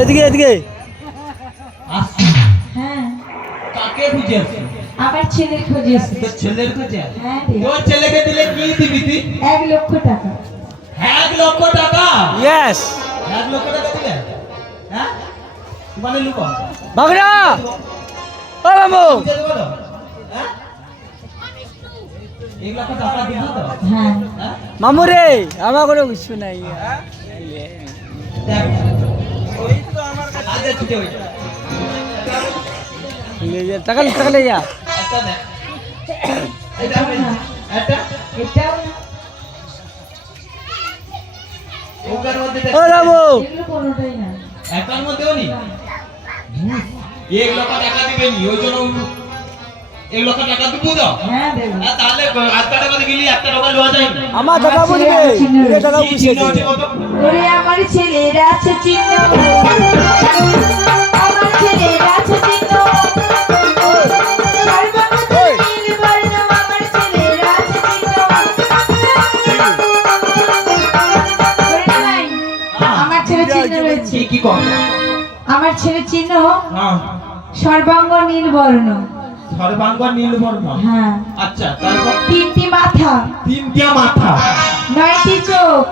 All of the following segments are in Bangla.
এদিকে এদিকে। হ্যাঁ কাকে খুঁজে আসছিস? আমার ছেলের খোঁজে এসেছি। তোর ছেলের কাছে? হ্যাঁ রে। তোর ছেলেকে দিলে কি দিবি তুই? 1 লক্ষ টাকা। 1 লক্ষ টাকা? ইয়েস। 1 লক্ষ টাকা দিলে? হ্যাঁ মানে লুকো বাগড়া ও বাবু। বুঝে দেবো তো? হ্যাঁ 1 লক্ষ টাকা দিব তো? হ্যাঁ হ্যাঁ মামু রে আমার কোনো কিছু নাই। দেখ ওই তো আমার কাছে আজ ছুটে হইছে ले जा টাকা ले जा। একটা দে এটা এটা এটাও না। ওকার মধ্যে দেখ ও বাবু এগুলো কোনোটাই না। একটার মধ্যেও নি 1 লক্ষ টাকা দিবে নি ওই জন্য 1 লক্ষ টাকা দিব দাও। হ্যাঁ দেবো। তাহলে আটটা টাকা গেলি 1 টাকা লওয়া যায় না। আমার টাকা বুঝবে এর টাকা কি বুঝছে। চিহ্ন আছে কত? ওরে আমার ছেলের আছে চিহ্ন, আমার ছেলের আছে চিহ্ন, সর্বপ্রথম নীল বর্ণ আমার ছেলের আছে চিহ্ন। ওরে ভাই, আমার ছেলের চিহ্ন রয়েছে। কি কি কর? আমার ছেলের চিহ্ন হ্যাঁ সর্বাঙ্গ নীল বর্ণ। সর্বাঙ্গ নীলবর্ণ। হ্যাঁ। আচ্ছা তারপর 3টি মাথা, 3টা মাথা, 9টি চোখ,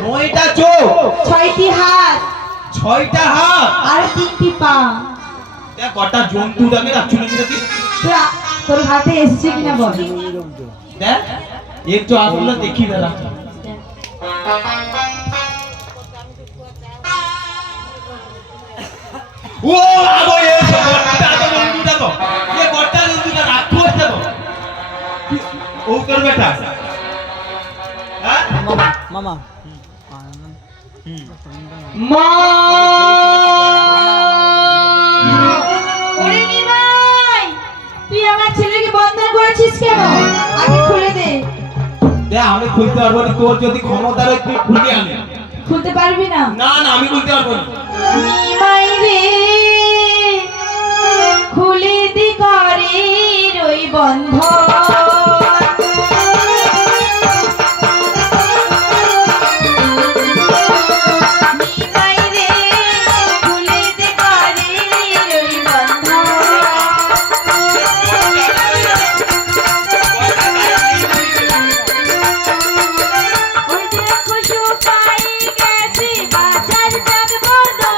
9টা চোখ, 6টি হাত, 6টা হাত। আর 3টি পা। দেখ কটা জন্তুটাকে রাখছিল কি? তোর হাতে এসেছে কিনা বল। দেখ একটু আসলে দেখি দাঁড়া। ও আগো এ গট্টা তো জন্তুটা তো এ গট্টা জন্তুটা রাখো আছে তো ও তোর বেটা হ্যাঁ মামা মামা মা ওরে নিমাই, তুই আমার ছেলেকে বন্ধন করেছিস কেন? আগে খুলে দে। দে আমি খুলতে পারবো না, তোর যদি ক্ষমতা রয় তুই খুলে আনে। খুলতে পারবি না? না না আমি খুলতে পারবো না। নিমাই রে, খুলে দি করে রই বন্ধন। নিমাই রে, খুলে দি করে রই বন্ধন। ওই দেখো সুপাই গেছে বাজার জগবর্ধন।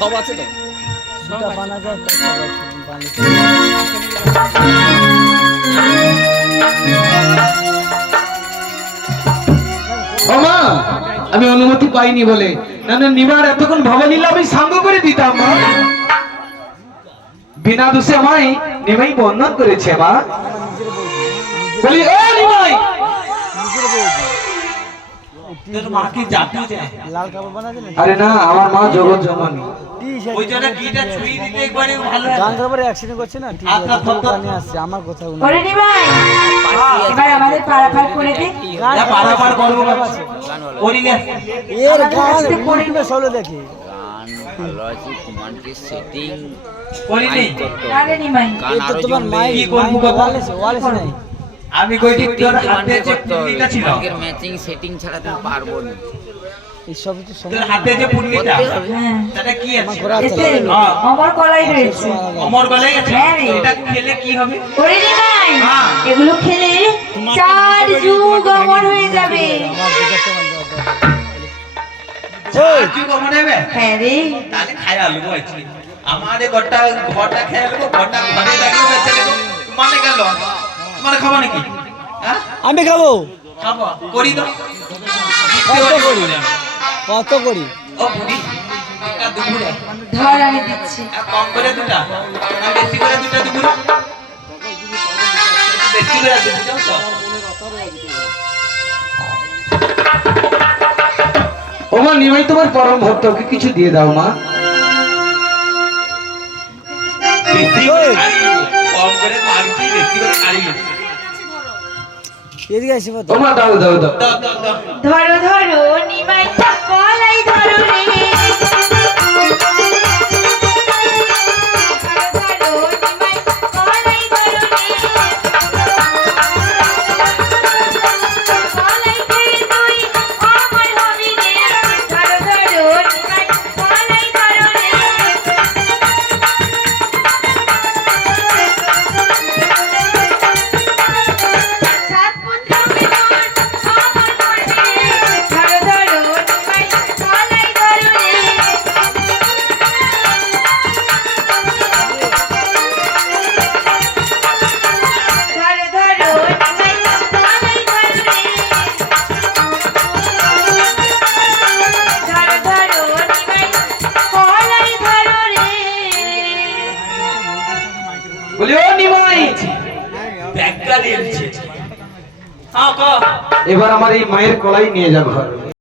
সব আছে তো দুটা বানা যায় ওমা আমি অনুমতি পাইনি বলে না না নিমার এতক্ষণ ভাবা নিলে আমি সাঙ্গ করে দিতাম মা বিনা দোষে আমায় নিমাই বন্ধন করেছে মা বলি ও নিমাই তোর মা কি জাতি লাল কাপড় বানা দিলেন আরে না আমার মা জগৎ জমানি ওই জন্য গিটা ছুঁই দিতে একবারে ভালো গান করে অ্যাক্সিডেন্ট করছে না ঠিক আছে দোকানে আসছে আমার কথা শুনুন ওরে নিমাই, এবার আমাদের পারাপার করে দে। যা পারাপার করব আছে ওরিলে এর গান ইউটিউবে সলো দেখি গান ভালো আছে কমান্ডের সেটিং করিনি আরে নিমাই, গান এই তো আরো তোমার মাই কি করবো কথা? ওয়ালেস নাই আমি কইটি তোর হাতে যে কুড়িটা ছিল ম্যাচিং সেটিং ছাড়া তুমি পারবো না এইসব তো তোর সময় হাতে যে পুণ্যটা করতে হবে। হ্যাঁ সেটা কি আমার আছে ঘোরা এতে হ্যাঁ। আমার কলাই রয়েছে অমর গলায় আছে হ্যাঁ রে। এটা খেলে কি হবে ওরে রে নাই হ্যাঁ। এগুলো খেলে 4 যুগ অমর হয়ে যাবে। আমার দিকে তো বন্ধ চার যুগ অমর হবে হ্যাঁ রে তাহলে খাই আলু আজকে আমার এই ঘরটা খেয়ে আলবো ঘরটা ঘরে লাগলো বেঁচে গেল মানে গেল মানে খাবো নাকি হ্যাঁ আমি খাবো খাবো করি তো কত করি কত করি ও বুড়ি একটা দুপুরে ধর আমি দিচ্ছি। আর কম করে দুটা আর বেশি করে দুটা দুপুরে বেশি করে দুটো তো ও মা নিমাই তোমার পরম ভক্ত, ওকে কিছু দিয়ে দাও মা। বেশি করে খাই কম করে মারছি বেশি করে খাই এদিকে আসি ও মা দাও দাও দাও। দাও দাও দাও ধরো ধরো নিমাই কলাই ধরো রে। ধরো ধরো নিমাই কলাই ধরো রে। কলাই খেয়ে তুই অমর হবি রে। ধরো ধরো নিমাই কলাই ধরো রে। সাত পুত্র বিদুর অমর করবে। ধরো ধরো নিমাই কলাই ধরো রে। ধরো ধরো নিমাই কলাই ধরো রে। ধরো ধরো নিমাই কলাই ধরো রে। বলি ও নিমাই, ব্যাগটা দিয়েছে হ্যাঁ কো এবার আমার এই মায়ের কলাই নিয়ে যা ঘর।